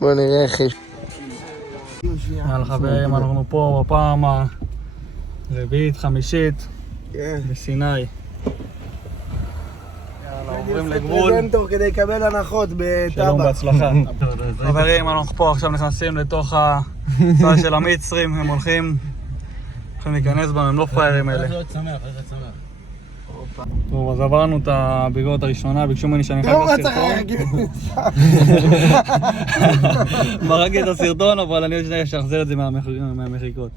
בוא נראה איך יש. יאללה חברים, אנחנו פה בפעם הרביעית, חמישית, בסיני. יאללה, עוברים לגבול. כדי לקבל הנחות בטאבה. שלום בהצלחה. חברים, אנחנו פה עכשיו נכנסים לתוך הצד של המצרים, הם הולכים להיכנס בהם, הם לא פריירים האלה. טוב, אז עברנו את הביקורת הראשונה, ביקשו ממני שאני חייב לסרטון. מרקתי את הסרטון, אבל אני עוד שנייה שאחזר את זה מהמחיקות.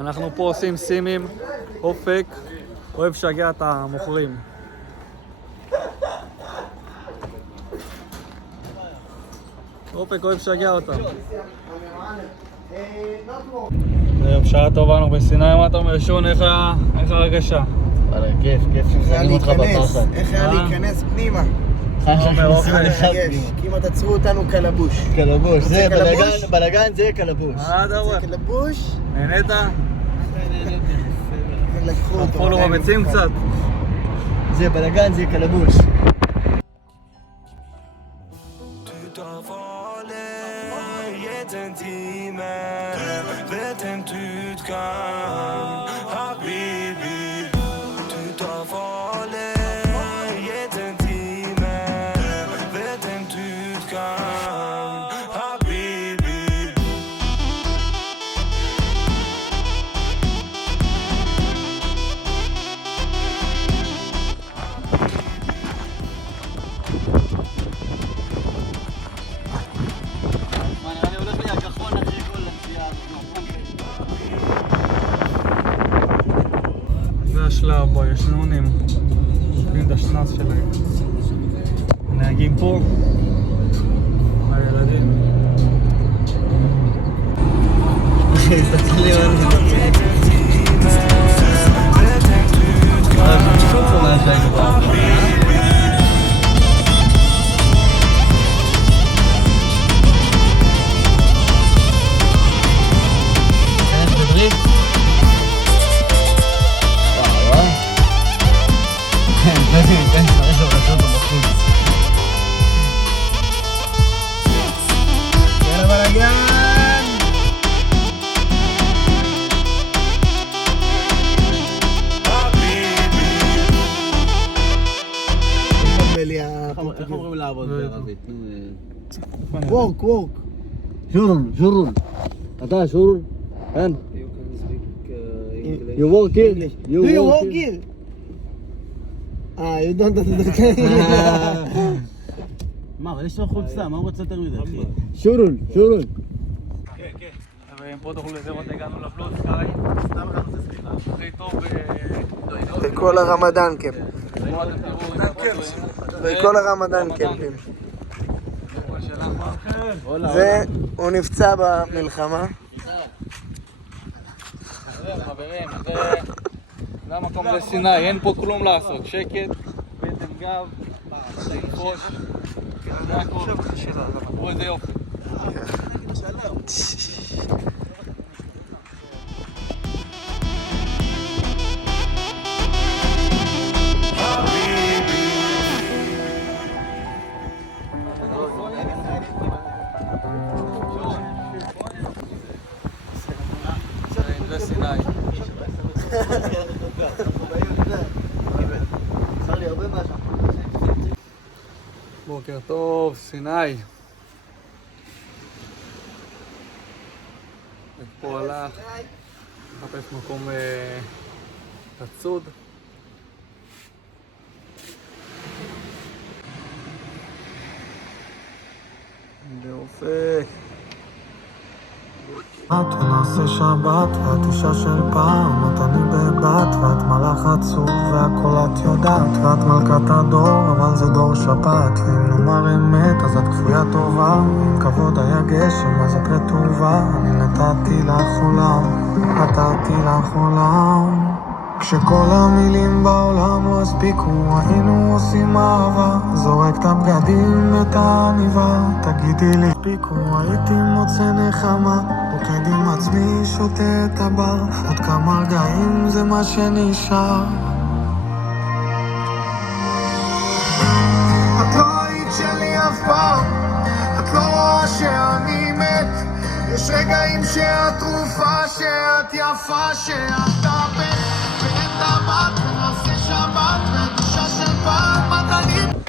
אנחנו פה עושים סימים, אופק, אוהב שגע את המוכרים. אופק אוהב שגע אותם. בשעה טובה אנחנו בסיני, מה אתה אומר שון, איך הרגשה? וואלה, כיף ששמים אותך בפחד. איך היה להיכנס פנימה? כמעט עצרו אותנו קלבוש. קלבוש, זה בלגן, זה קלבוש. זה קלבוש? נהנית? לקחו אותו. פולו במצים קצת. זה בלגן, זה קלבוש. זה השלב בו יש נונים, שוקלים את השנס שלהם. הנהגים פה, הילדים. תסתכלי על זה. שוב פה מהשאי כבר. איך אומרים לעבוד בערבית? וורק. שורול. אתה שורול? כן? You work here? Do you work here? You don't understand. מה, אבל יש לו חולצה, מה הוא רוצה יותר מדי, אחי? שורול. כן. חברים, פה תוכלו לראות, הגענו לבלוד סקאי. סתם לך זה סליחה. הכי טוב בכל הרמדאן קמפ. בכל הרמדאן קמפים. זה, הוא נפצע במלחמה. חברים, זה המקום בסיני, אין פה כלום לעשות, שקט, בטן גב, ראש, זה הכל, תראו איזה יופי. זה סיני. בוקר טוב, סיני. פה הלך, מחפש מקום לצוד. באופק. את ונעשה שבת, ואת אישה של פעם, את אני בבת, ואת מלאך עצוב, והכל את יודעת, ואת מלכת הדור, אבל זה דור שפט, ואם נאמר אמת, אז את כפויה טובה, אם כבוד היה גשם, אז את רטובה, אני נתתי לך עולם, כשכל המילים בעולם לא הספיקו, היינו עושים אהבה, זורק את הבגדים, את העניבה, תגידי לי, הספיקו, הייתי מוצא נחמה, רוקד עם עצמי, שותה את הבר, עוד כמה רגעים זה מה שנשאר. את לא היית שלי אף פעם, את לא רואה שאני מת. יש רגעים שאת תרופה, שאת יפה, שאת הבן ואין טבעת, ונעשה שבת ודושה של פעם מדענים.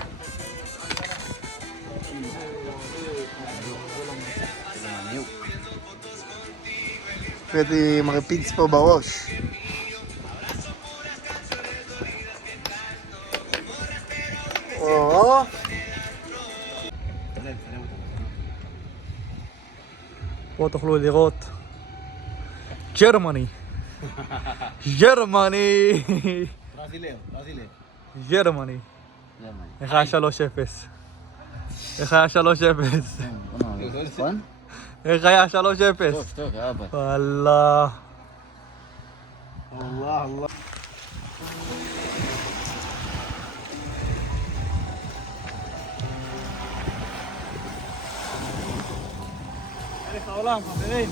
הבאתי מרפיץ פה בראש. או פה תוכלו לראות גרמני. גרמני. גרמני. איך היה 3-0? איך היה 3-0? נכון? איך היה 3-0? טוב, אבא. וואלה. מלך העולם, חברים.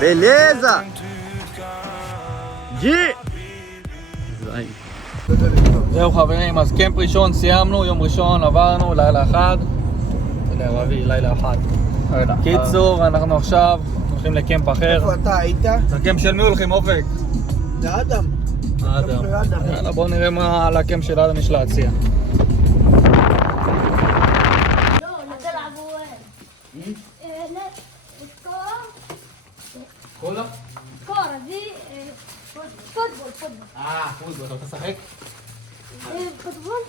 בלזה! ג'י! זהו חברים, אז קמפ ראשון סיימנו, יום ראשון עברנו, לילה אחד. לילה אחד. קיצור, אנחנו עכשיו הולכים לקמפ אחר. איפה אתה היית? זה הקמפ של מי הולכים, אופק? זה אדם. אדם. יאללה, בואו נראה מה על הקמפ של אדם יש להציע. קולה? كورة دي فوتبول פוטבול, אתה רוצה לשחק? فوتبول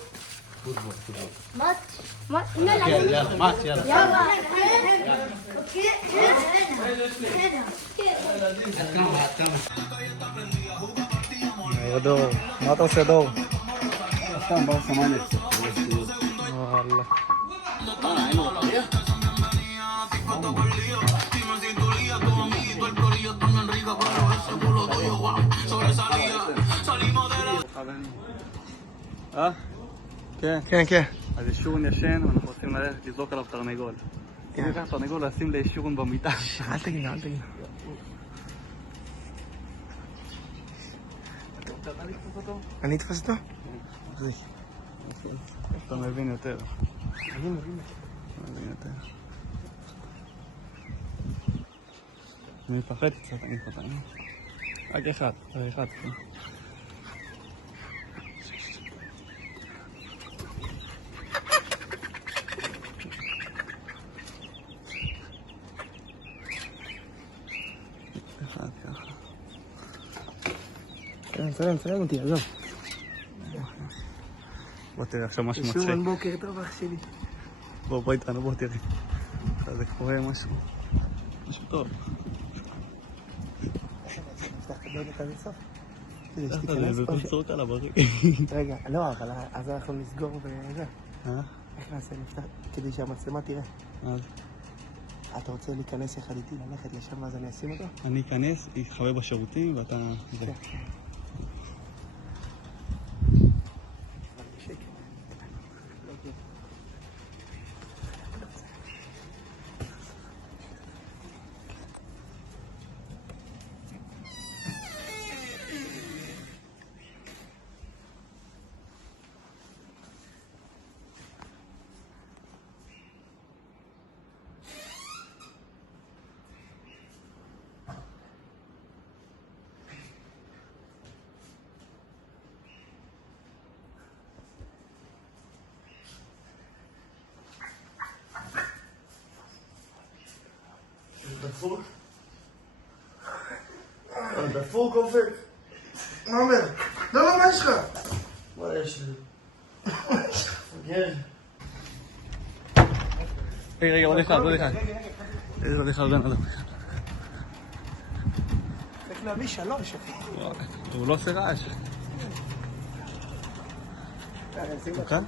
פוטבול. ماتش نلعب יאללה, מאץ', יאללה. يلا اوكي דור, מה אתה עושה דור? סתם בר סמניה קצת. וואלה. כן. כן, כן. אז ישורון ישן, ואנחנו רוצים ללכת לזרוק עליו תרנגול. אם ניקח תרנגול לשים לישורון במיטה. אל תגיד, אל תגיד. אני אתפס אותו? אתה מבין יותר. אני מבין. מבין יותר. אני מפחד קצת, אני מפחד. רק אחד, אחד. אחד ככה. צלם אותי, עזוב. בוא תראה עכשיו משהו מצחיק. שוב בוקר טוב אח שלי. בוא איתנו, בוא תראה. זה קורה משהו. משהו טוב. נפתח את הדלת עד הסוף. זה תצרוק עליו, אחי. רגע, לא, אבל אז אנחנו נסגור וזה. אה? איך נעשה? נפתח כדי שהמצלמה תראה. אז אתה רוצה להיכנס יחד איתי, ללכת לשם ואז אני אשים אותו? אני אכנס, יתחבא בשירותים ואתה... כן. דפוק? דפוק אופק? מה אומר? לא, מה יש לך? מה יש לי? רגע, עוד אחד. עוד אחד. צריך להביא 3 אחי. הוא לא עושה רעש. כאן?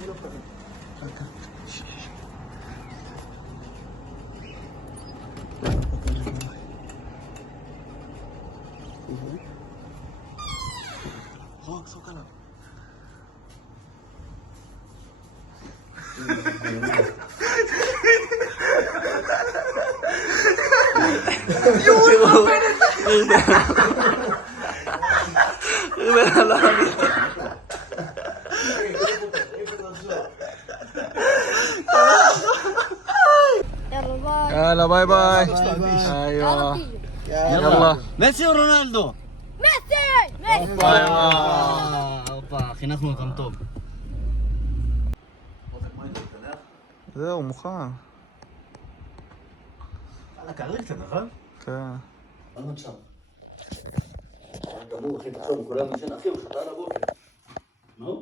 זרוק עליו. يلا باي יאללה, ביי ביי. איוה. יאללה. מסי או רונלדו? ميسي ميسي ביי. הופה, חינכנו אותם טוב. זהו, מוכן. קרלי קצת, נכון? כן. למה שם? גמור, אחי, תחשוב, כולם נשן, אחי, הוא שתה על הבוקר. נו?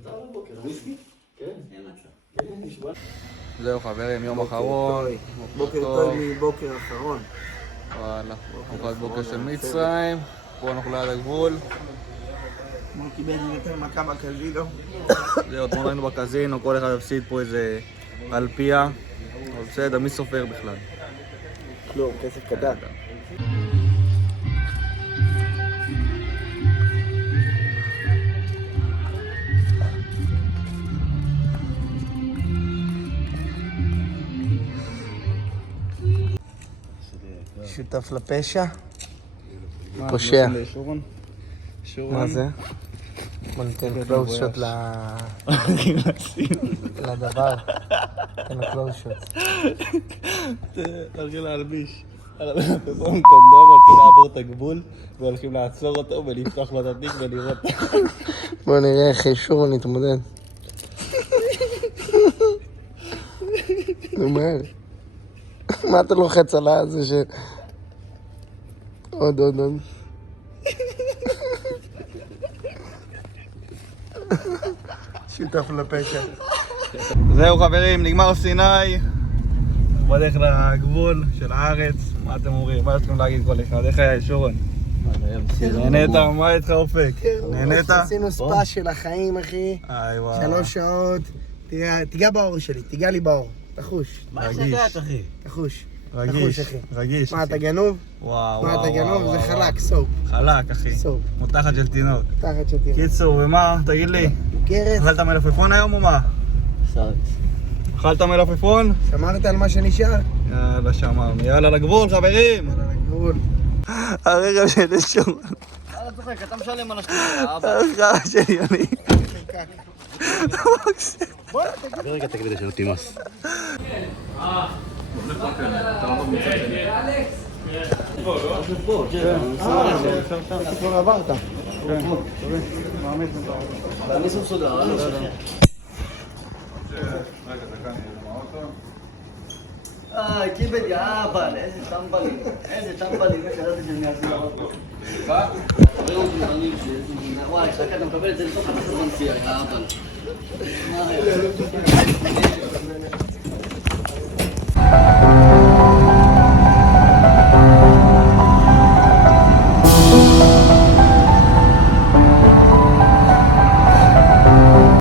שתה על הבוקר, וויסקי? כן, אין מצב. זהו חברים, יום אחרון. בוקר טוב מבוקר אחרון. וואלה, ארוחת בוקר של מצרים. פה אנחנו ליד הגבול. הוא קיבל יותר מכה בקזינו. זהו, אתמול היינו בקזינו, כל אחד הפסיד פה איזה אלפיה. אבל בסדר, מי סופר בכלל? כלום, כסף קטן. שותף לפשע? פושע. מה זה? בוא ניתן קלוז שוט לדבר. תן לו קלוז שוט. הולכים להלביש על הבן הפפון קונדום, הולכים לעבור את הגבול והולכים לעצור אותו ולפתוח לו את התיק ולראות. בוא נראה איך אישור נתמודד. נו מהר. מה אתה לוחץ על הזה ש... עוד. שותף לפשע. זהו חברים, נגמר סיני. בדרך לגבול של הארץ. מה אתם אומרים? מה צריכים להגיד כל אחד? איך היה שורון? נהנית? מה איתך אופק? נהנית? עשינו ספא של החיים אחי. איי וואו. 3 שעות. תיגע באור שלי, תיגע לי באור. תחוש. רגיש. תחוש. רגיש. אחי. רגיש. מה אתה גנוב? וואו. מה אתה גנוב? וואו, זה וואו. חלק, סופ. חלק אחי. סופ. מותחת של תינוק. תחת שתירה. קיצור, ומה? תגיד לי. קרס. אכלת מלפפון היום או מה? אכלת מלפפון? שמרת על מה שנשאר? יאללה שמרנו. יאללה לגבול חברים. על הגבול. הרגע של שורון. יאללה צוחק, אתה משלם על השטויות. הרגע של יוני. רגע תגיד לי שלא תימס. כבר עברת. תעמיס מסודר, אני לא קיבל יא אבל, איזה טמבלים, איך ידעתי שאני אעשה לאוטו. וואי, כשאתה אתה מקבל את זה לתוך חצי מנסיעה, יא אבל.